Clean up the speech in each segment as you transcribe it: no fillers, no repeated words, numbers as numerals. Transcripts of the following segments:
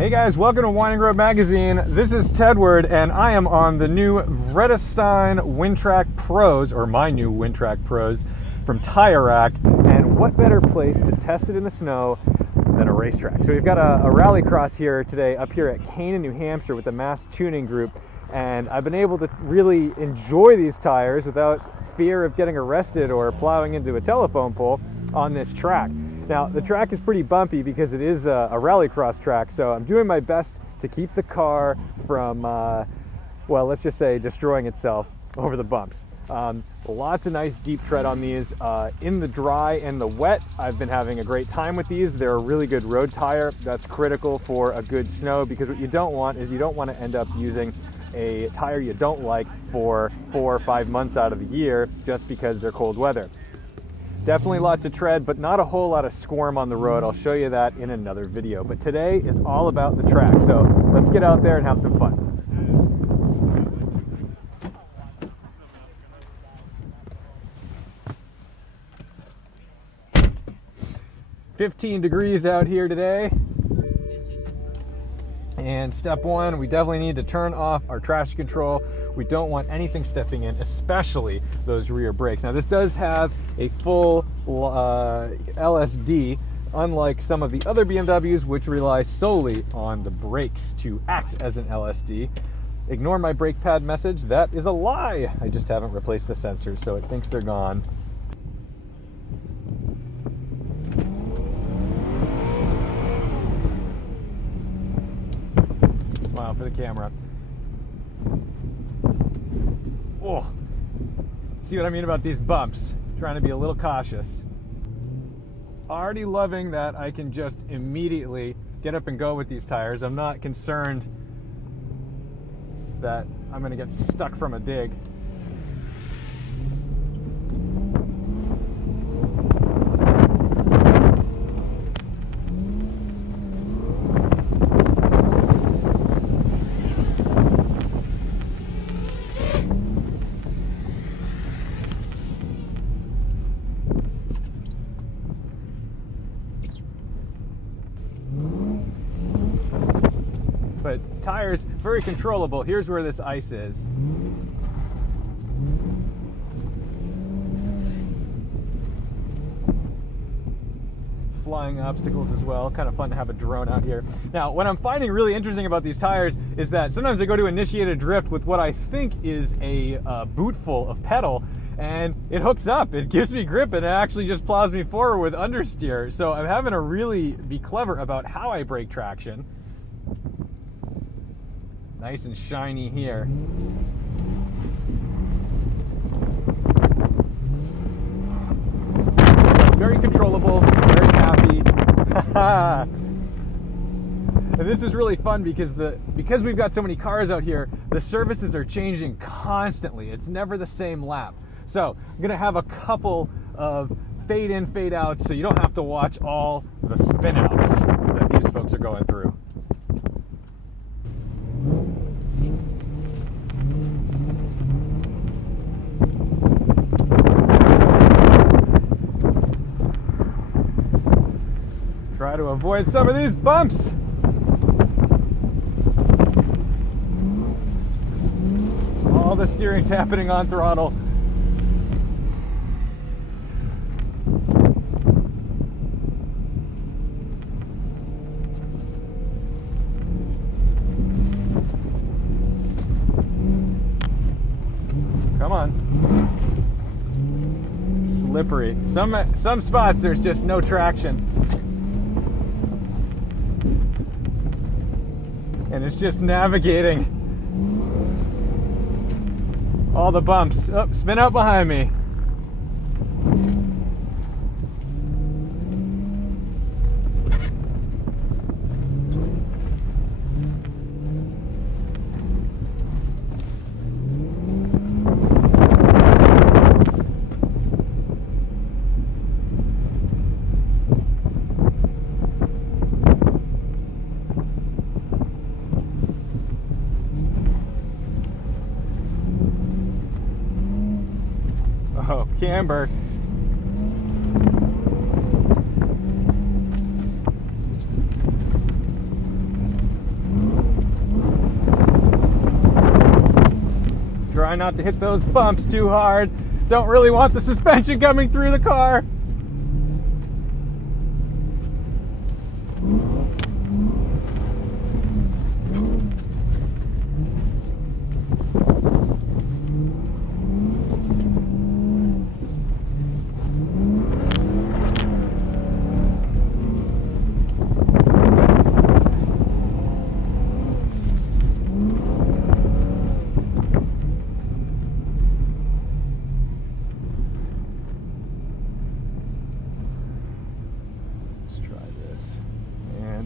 Hey guys, welcome to Winding Road Magazine. This is Tedward, and I am on the new Vredestein Wintrac Pros, or my new Wintrac Pros, from Tire Rack. And what better place to test it in the snow than a racetrack? So we've got a rallycross here today, up here at Canaan, New Hampshire, with the Mass Tuning Group. And I've been able to really enjoy these tires without fear of getting arrested or plowing into a telephone pole on this track. Now, the track is pretty bumpy because it is a rallycross track, so I'm doing my best to keep the car from, well, let's just say destroying itself over the bumps. Lots of nice deep tread on these. In the dry and the wet, I've been having a great time with these. They're a really good road tire. That's critical for a good snow, because what you don't want is you don't want to end up using a tire you don't like for 4 or 5 months out of the year just because they're cold weather. Definitely lots of tread, but not a whole lot of squirm on the road. I'll show you that in another video. But today is all about the track, so let's get out there and have some fun. "15 degrees out here today. And step one, we definitely need to turn off our traction control. We don't want anything stepping in, especially those rear brakes. Now, this does have a full LSD, unlike some of the other BMWs, which rely solely on the brakes to act as an LSD. Ignore my brake pad message. That is a lie. I just haven't replaced the sensors, so it thinks they're gone. Smile for the camera. Oh, see what I mean about these bumps? Trying to be a little cautious. Already loving that I can just immediately get up and go with these tires. I'm not concerned that I'm going to get stuck from a dig. But tires, very controllable. Here's where this ice is. Flying obstacles as well. Kind of fun to have a drone out here. Now, what I'm finding really interesting about these tires is that sometimes I go to initiate a drift with what I think is a boot full of pedal, and it hooks up. It gives me grip, and it actually just plows me forward with understeer. So I'm having to really be clever about how I brake traction. Nice and shiny here. Very controllable, very happy. And this is really fun because we've got so many cars out here, the services are changing constantly. It's never the same lap. So I'm gonna have a couple of fade in, fade outs, so you don't have to watch all the spin outs that these folks are going through. Try to avoid some of these bumps. All the steering's happening on throttle. Come on. Slippery. Some spots there's just no traction. And it's just navigating all the bumps. Oh, spin out behind me. Oh, camber. not to hit those bumps too hard. Don't really want the suspension coming through the car.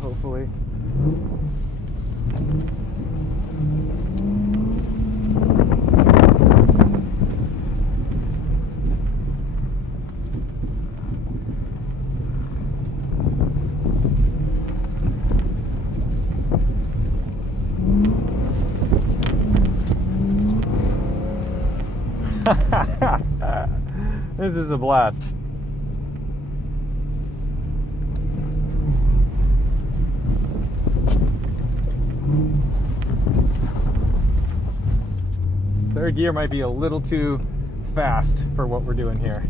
Hopefully. This is a blast. Third gear might be a little too fast for what we're doing here.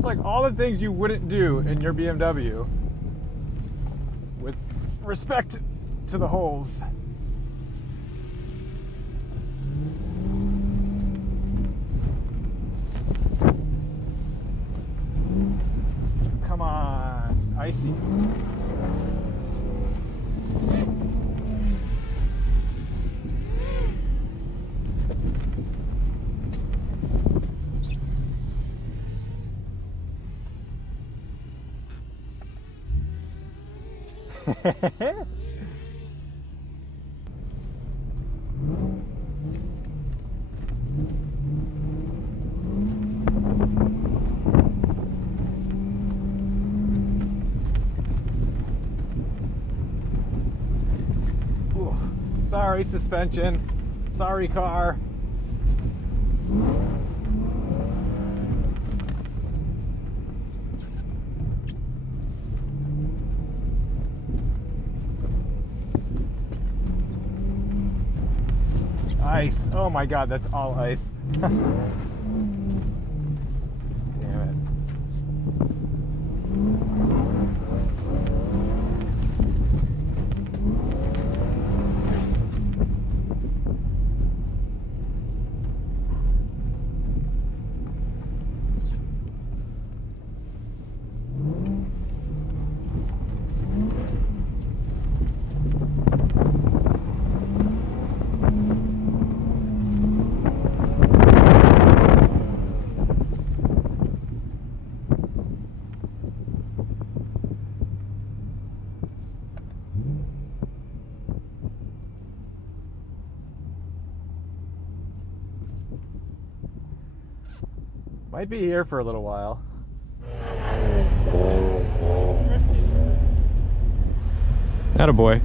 Like all the things you wouldn't do in your BMW with respect to the holes. Come on, icy. Ooh, sorry, suspension. Sorry, car. Ice. Oh my god, that's all ice. Damn it. Might be here for a little while. Attaboy.